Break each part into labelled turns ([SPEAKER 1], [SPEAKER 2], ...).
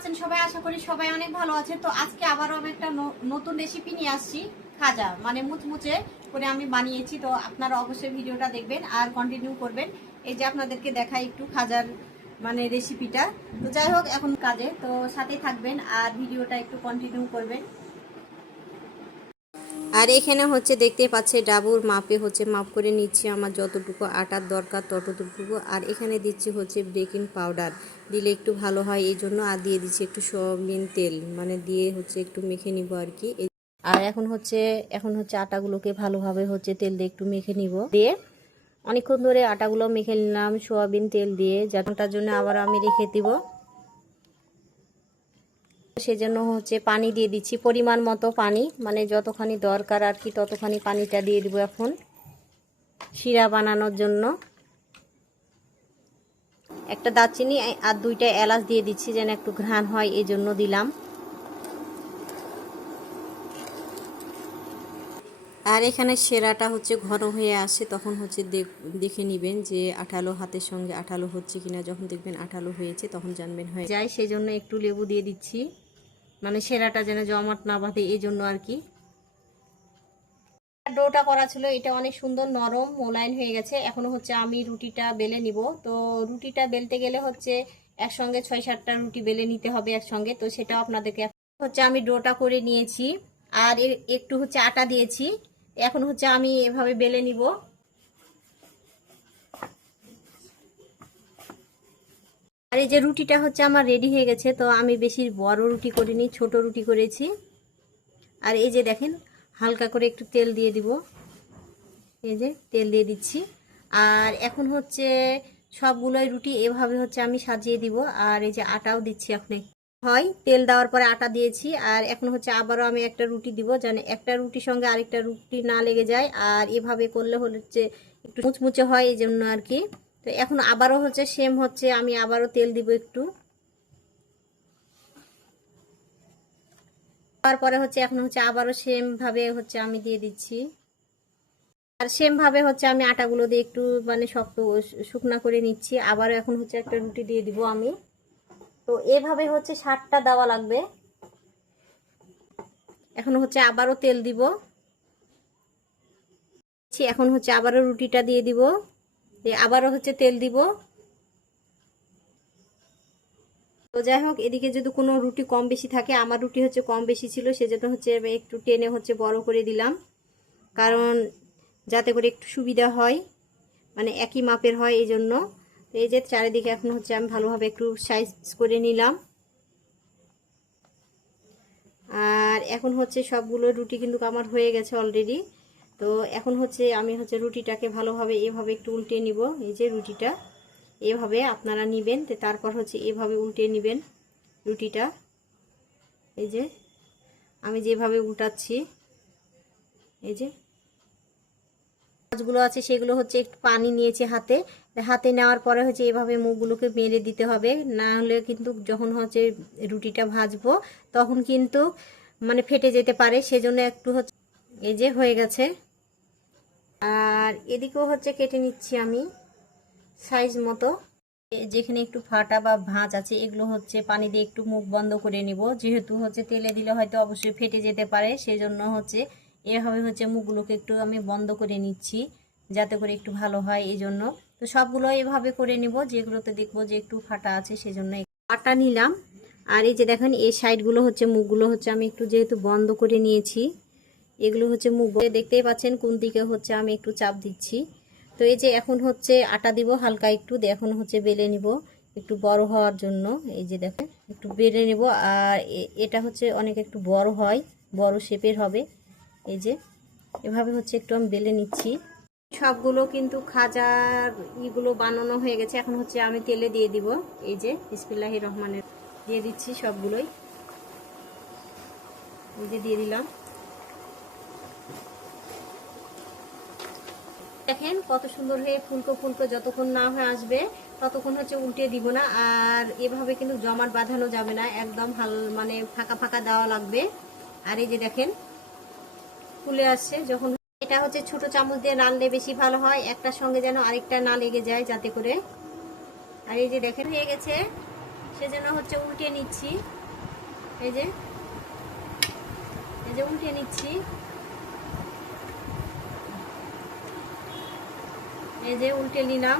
[SPEAKER 1] আছেন সবাই? আশা করি সবাই অনেক ভালো আছে তো আজকে আবারও আমি একটা নতুন রেসিপি নিয়ে আসছি, খাজা মানে মুচমুচে করে আমি বানিয়েছি। তো আপনারা অবশ্যই ভিডিওটা দেখবেন আর কন্টিনিউ করবেন। এই যে আপনাদেরকে দেখাই একটু খাজার মানে রেসিপিটা তো যাই হোক, এখন কাজে। তো সাথে থাকবেন আর ভিডিওটা একটু কন্টিনিউ করবেন।
[SPEAKER 2] আর এখানে হচ্ছে দেখতে পাচ্ছে ডাবুর মাপে হচ্ছে মাপ করে নিচ্ছি আমার যতটুকু আটার দরকার ততটুকু। আর এখানে দিচ্ছি হচ্ছে বেকিং পাউডার দিলে একটু ভালো হয়, এই জন্য আর দিয়ে দিচ্ছি একটু সয়াবিন তেল। মানে দিয়ে হচ্ছে একটু মেখে নিব আর কি। আর এখন হচ্ছে এখন হচ্ছে আটাগুলোকে ভালোভাবে হচ্ছে তেল দিয়ে একটু মেখে নিব। দিয়ে অনেকক্ষণ ধরে আটাগুলো মেখে নিলাম, সয়াবিন তেল দিয়ে। যাটার জন্য আবার আমি রেখে দিব। সেজন্য হচ্ছে পানি দিয়ে দিচ্ছি, পরিমাণ মতো পানি মানে যতখানি দরকার আর কি ততখানি পানিটা দিয়ে দিব এখন শিরা বানানোর জন্য। একটা দারচিনি আর দুইটা এলাচ দিয়ে দিচ্ছি যেন একটু ঘ্রাণ হয় এই জন্য দিলাম। আর এখানে সেরাটা হচ্ছে ঘন হয়ে আসে, তখন হচ্ছে দেখ- নেবেন যে আঠালো হাতের সঙ্গে আঠালো হচ্ছে কিনা। যখন দেখবেন আঠালো হয়েছে, তখন জানবেন হয়ে যায় সেই জন্য একটু লেবু দিয়ে দিচ্ছি। মানে সেরাটা যেন জমাট না বাঁধে, এই জন্য আর কি। ডোটা করা ছিল, এটা অনেক সুন্দর, নরম, মোলায়েম হয়ে গেছে। এখনও হচ্ছে আমি রুটিটা বেলে নিব। তো রুটিটা বেলতে গেলে হচ্ছে একসঙ্গে ছয় সাতটা রুটি বেলে নিতে হবে একসঙ্গে। তো সেটাও আপনাদেরকে হচ্ছে আমি ডোটা করে নিয়েছি। আর একটু হচ্ছে আটা দিয়েছি। এখন হচ্ছে আমি এভাবে বেলে নিব। আর এই যে রুটিটা হচ্ছে আমার রেডি হয়ে গেছে, তো আমি বেশি বড় রুটি করিনি, ছোট রুটি করেছি। আর এই যে দেখেন, হালকা করে একটু তেল দিয়ে দিব। এই যে তেল দিয়ে দিচ্ছি। আর এখন হচ্ছে সবগুলোই রুটি এভাবে হচ্ছে আমি সাজিয়ে দিব। আর এই যে আটাও দিচ্ছি এখন। হয়, তেল দেওয়ার পরে আটা দিয়েছি। আর এখন হচ্ছে আবারও আমি একটা রুটি দিব, যেন একটা রুটির সঙ্গে আরেকটা রুটি না লেগে যায়। আর এভাবে করলে হচ্ছে একটু মুচমুচে হয়, এই জন্য আর কি। তো এখন আবারও হচ্ছে সেম হচ্ছে, আমি আবারও তেল দিব একটু। তারপরে হচ্ছে এখন হচ্ছে আবারও সেম ভাবে হচ্ছে আমি দিয়ে দিচ্ছি। আর সেম ভাবে হচ্ছে আমি আটাগুলো দিয়ে একটু মানে শক্ত শুকনা করে নিচ্ছি। আবারও এখন হচ্ছে একটা রুটি দিয়ে দিব আমি। তো এভাবে হচ্ছে ষাটটা দেওয়া লাগবে। এখন হচ্ছে আবারও তেল দিব। এখন হচ্ছে আবারও রুটিটা দিয়ে দিব। আবারও হচ্ছে তেল দিব। তো যাই হোক, এদিকে যদি কোনো রুটি কম বেশি থাকে, আমার রুটি হচ্ছে কম বেশি ছিল, সেজন্য হচ্ছে একটু টেনে হচ্ছে বড় করে দিলাম। কারণ যাতে করে একটু সুবিধা হয় মানে একই মাপের হয় এই জন্য এই যে চারিদিকে এখন হচ্ছে আমি ভালোভাবে একটু সাইজ করে নিলাম। আর এখন হচ্ছে সবগুলো রুটি কিন্তু আমার হয়ে গেছে অলরেডি তো এখন হচ্ছে আমি হচ্ছে রুটিটাকে ভালোভাবে এভাবে একটু উল্টে নিব। এই যে রুটিটা, এভাবে আপনারা নিবেন, তো তারপর হচ্ছে এভাবে উল্টে নেবেন রুটিটা। এই যে, আমি যেভাবে উল্টাচ্ছি, এই যে। মাছগুলো আছে সেগুলো হচ্ছে একটু পানি নিয়েছে হাতে হাতে নেওয়ার পরে হচ্ছে এভাবে মুখগুলোকে মেরে দিতে হবে। না হলে কিন্তু যখন হচ্ছে রুটিটা ভাজবো, তখন কিন্তু মানে ফেটে যেতে পারে। সেজন্য একটু হচ্ছে, এই যে হয়ে গেছে। আর এদিকেও হচ্ছে কেটে নিচ্ছি আমি সাইজ মতো। যেখানে একটু ফাটা বা ভাঁজ আছে, এগুলো হচ্ছে পানি দিয়ে একটু মুখ বন্ধ করে নিব। যেহেতু হচ্ছে তেলে দিলে হয়তো অবশ্যই ফেটে যেতে পারে সেই জন্য হচ্ছে এভাবে হচ্ছে মুখগুলোকে একটু আমি বন্ধ করে নিচ্ছি যাতে করে একটু ভালো হয় এই জন্য তো সবগুলো এভাবে করে নিব, যেগুলোতে দেখব যে একটু ফাটা আছে সেজন্য আটা নিলাম। আর এই যে দেখেন, এই সাইডগুলো হচ্ছে মুখগুলো হচ্ছে আমি একটু যেহেতু বন্ধ করে নিয়েছি এগুলো হচ্ছে মুখ দেখতেই পাচ্ছেন কোন দিকে হচ্ছে আমি একটু চাপ দিচ্ছি। তো এই যে এখন হচ্ছে আটা দিব, হালকা একটু এখন হচ্ছে বেলে নিব একটু বড় হওয়ার জন্য। এই যে দেখেন, একটু বেলে নেব আর এটা হচ্ছে অনেক একটু বড় হয়, বড় শেপের হবে। এই যে এভাবে হচ্ছে একটু আমি বেলে নিচ্ছি। সবগুলো কিন্তু খাজার ইগুলো বানানো হয়ে গেছে। এখন হচ্ছে আমি তেলে দিয়ে দিব। এই যে ইসমিল্লাহি রহমানের দিয়ে দিচ্ছি সবগুলোই। এই যে দিয়ে দিলাম। দেখেন কত সুন্দর হয়ে ফুলকো ফুলকো যতক্ষণ না হয়ে আসবে, ততক্ষণ হচ্ছে উল্টে দিব না, আর এভাবে কিন্তু জমাট বাঁধানো যাবে না, একদম হাল মানে ফাঁকা ফাঁকা দেওয়া লাগবে। আর এই যে দেখেন, ফুলে আসছে, যখন এটা হচ্ছে ছোট চামচ দিয়ে রানলে বেশি ভালো হয়, একটার সঙ্গে যেন আরেকটা না লেগে যায় যাতে করে। আর এই যে দেখেন, হয়ে গেছে সেজন্য হচ্ছে উল্টে নিচ্ছি। এই যে এই যে উল্টে নিচ্ছি। এই যে উল্টে নিলাম।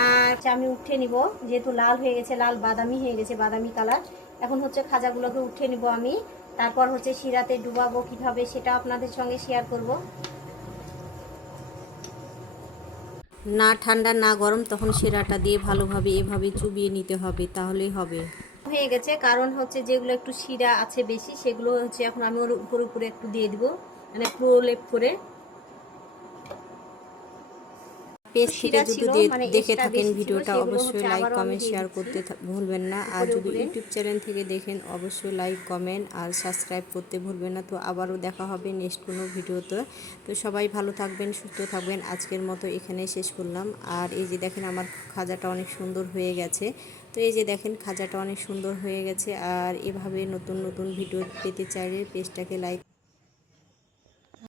[SPEAKER 2] আর আমি উঠে নিব, যেহেতু লাল হয়ে গেছে, লাল বাদামি হয়ে গেছে, বাদামি কালার। এখন হচ্ছে খাজাগুলোকে উঠে নিব আমি। তারপর হচ্ছে শিরাতে ডুবাবো কীভাবে সেটা আপনাদের সঙ্গে শেয়ার করব। না ঠান্ডা, না গরম, তখন শিরাটা দিয়ে ভালোভাবে এভাবে চুবিয়ে নিতে হবে, তাহলেই হবে। হয়ে গেছে, কারণ হচ্ছে যেগুলো একটু শিরা আছে বেশি, সেগুলো হচ্ছে এখন আমি ওর উপরে উপরে একটু দিয়ে দিব মানে প্রলেপ করে।
[SPEAKER 3] পেজ থেকে যদি দেখে থাকেন ভিডিওটা অবশ্যই লাইক কমেন্ট শেয়ার করতে ভুলবেন না। আর যদি ইউটিউব চ্যানেল থেকে দেখেন অবশ্যই লাইক কমেন্ট আর সাবস্ক্রাইব করতে ভুলবেন না। তো আবারও দেখা হবে নেক্সট কোনো ভিডিওতে। তো সবাই ভালো থাকবেন সুস্থ থাকবেন। আজকের মতো এখানে শেষ করলাম। আর এই যে দেখেন আমার খাজাটা অনেক সুন্দর হয়ে গেছে। তো এই যে দেখেন খাজাটা অনেক সুন্দর হয়ে গেছে। আর এভাবে নতুন নতুন ভিডিও পেতে চাইলে পেজটাকে লাইক